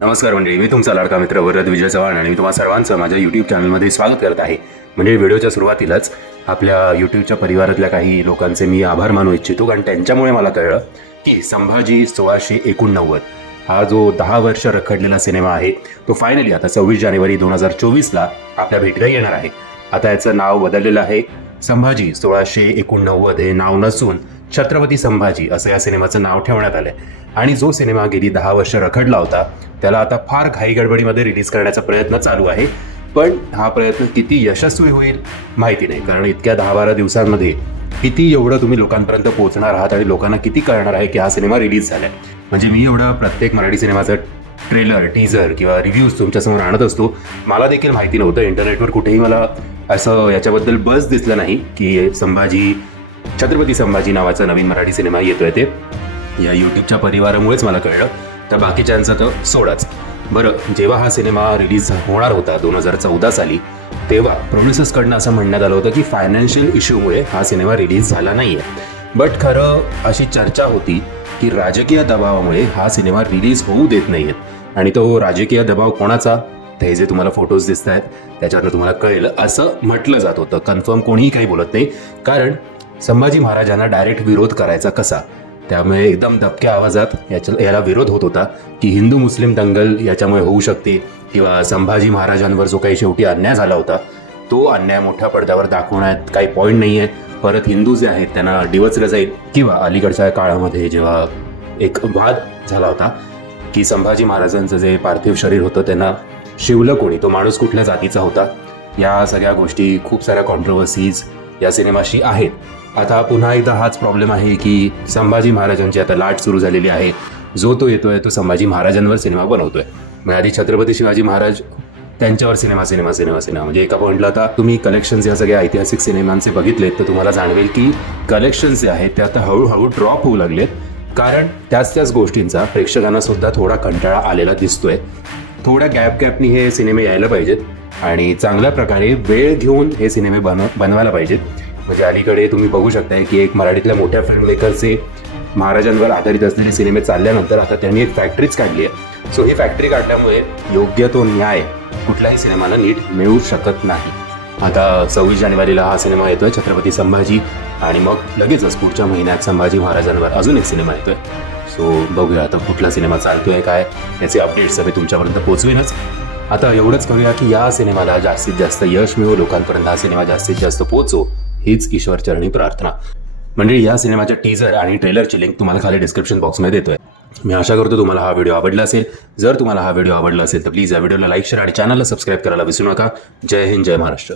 नमस्कार मंडळी, मी तुमचा लाडका मित्र वरद विजय चव्हाण आणि मी तुम्हा सर्वांचं माझ्या यूट्यूब चॅनलमध्ये स्वागत करत आहे. म्हणजे व्हिडिओच्या सुरुवातीलाच आपल्या यूट्यूबच्या परिवारातल्या काही लोकांचे मी आभार मानू इच्छितो, कारण त्यांच्यामुळे मला कळलं की संभाजी 1689 हा जो 10 वर्ष रखडलेला सिनेमा आहे तो फायनली आता 26 जानेवारी 2024ला आपल्या भेटीला येणार आहे. आता याचं नाव बदललेलं आहे. संभाजी 1689 हे नाव नसून छत्रपती संभाजी असं या सिनेमाचं नाव ठेवण्यात आलंय. आणि जो सिनेमा गेली 10 वर्ष रखडला होता त्याला आता फार घाई गडबडीमध्ये रिलीज करण्याचा प्रयत्न चालू आहे. पण हा प्रयत्न किती यशस्वी होईल माहिती नाही, कारण इतक्या 10-12 दिवसांमध्ये किती एवढं तुम्ही लोकांपर्यंत पोहोचणार आहात आणि लोकांना किती कळणार आहे की हा सिनेमा रिलीज झालाय. म्हणजे मी एवढं प्रत्येक मराठी सिनेमाचं ट्रेलर, टीजर किंवा रिव्ह्यूज तुमच्यासमोर आणत असतो. मला देखील माहिती नव्हतं, इंटरनेटवर कुठेही मला असं याच्याबद्दल बस दिसलं नाही की छत्रपती संभाजी नावाचा नवीन मराठी सिनेमा येतोय. ते या यूट्यूबच्या परिवारामुळेच मला कळलं, तर बाकीच्यांचं तर सोडाच. बरं, जेव्हा हा सिनेमा रिलीज होणार होता 2014 साली, तेव्हा प्रोड्युसर्सकडनं असं म्हणण्यात आलं होतं की फायनान्शियल इश्यूमुळे हा सिनेमा रिलीज झाला नाही आहे. बट खरं अशी चर्चा होती की राजकीय दबावामुळे हा सिनेमा रिलीज होऊ देत नाही आहेत. आणि तो राजकीय दबाव कोणाचा, ते जे तुम्हाला फोटोज दिसत आहेत त्याच्यावरनं तुम्हाला कळेल असं म्हटलं जात होतं. कन्फर्म कोणीही काही बोलत नाही, कारण संभाजी महाराजांना डायरेक्ट विरोध करायचा कसा, त्यामुळे एकदम दबक्या आवाजात याला विरोध होत होता की हिंदू मुस्लिम दंगल याच्यामुळे होऊ शकते, किंवा संभाजी महाराजांवर जो काही शेवटी अन्याय झाला होता तो अन्याय मोठ्या पडद्यावर दाखवण्यात काही पॉईंट नाही आहे. परत हिंदू जे आहेत त्यांना डिवचलं जाईल. किंवा अलीकडच्या काळामध्ये जेव्हा एक वाद झाला होता की संभाजी महाराजांचं जे पार्थिव शरीर होतं त्यांना शिवलं कोणी, तो माणूस कुठल्या जातीचा होता, या सगळ्या गोष्टी, खूप साऱ्या कॉन्ट्रोवर्सीज या सिनेमाशी आहेत. आता पुन्हा एकदा हाच प्रॉब्लेम आहे की संभाजी महाराजांची आता लाट सुरू झालेली आहे. जो तो येतोय तो संभाजी महाराजांवर सिनेमा बनवतोय. मग आधी छत्रपती शिवाजी महाराज त्यांच्यावर सिनेमा म्हणजे एका पॉईंटला आता तुम्ही कलेक्शन्स या सगळ्या ऐतिहासिक सिनेमांचे बघितलेत तर तुम्हाला जाणवेल की कलेक्शन्स जे आहेत ते आता हळूहळू ड्रॉप होऊ लागलेत, कारण त्याच गोष्टींचा प्रेक्षकांना सुद्धा थोडा कंटाळा आलेला दिसतोय. थोड्या गॅपनी हे सिनेमे यायला पाहिजेत आणि चांगल्या प्रकारे वेळ घेऊन हे सिनेमे बनवायला पाहिजेत. म्हणजे अलीकडे तुम्ही बघू शकताय की एक मराठीतल्या मोठ्या फिल्म मेकरचे महाराजांवर आधारित असलेले सिनेमे चालल्यानंतर आता त्यांनी एक फॅक्टरीच काढली आहे. सो ही फॅक्टरी काढल्यामुळे योग्य तो न्याय कुठल्याही सिनेमाला नीट मिळू शकत नाही. आता 26 जानेवारीला हा सिनेमा येतोय छत्रपती संभाजी, आणि मग लगेचच पुढच्या महिन्यात संभाजी महाराजांवर अजून एक सिनेमा येतोय. सो बघूया आता कुठला सिनेमा चालतोय काय, याचे अपडेट्स सगळे तुमच्यापर्यंत पोहोचवेनच. आता एवढंच करूया की या सिनेमाला जास्तीत जास्त यश मिळो, लोकांपर्यंत हा सिनेमा जास्तीत जास्त पोहोचो, हीच ईश्वरचरणी प्रार्थना. म्हणजे या सिनेमाच्या टीजर आणि ट्रेलरची लिंक तुम्हाला खाली डिस्क्रिप्शन बॉक्समध्ये देतोय. मी आशा करतो तुम्हाला हा व्हिडिओ आवडला असेल. जर तुम्हाला हा व्हिडिओ आवडला असेल तर प्लीज या व्हिडिओला लाईक, शेअर आणि चॅनलला सबस्क्राईब करायला विसरू नका. जय हिंद, जय महाराष्ट्र.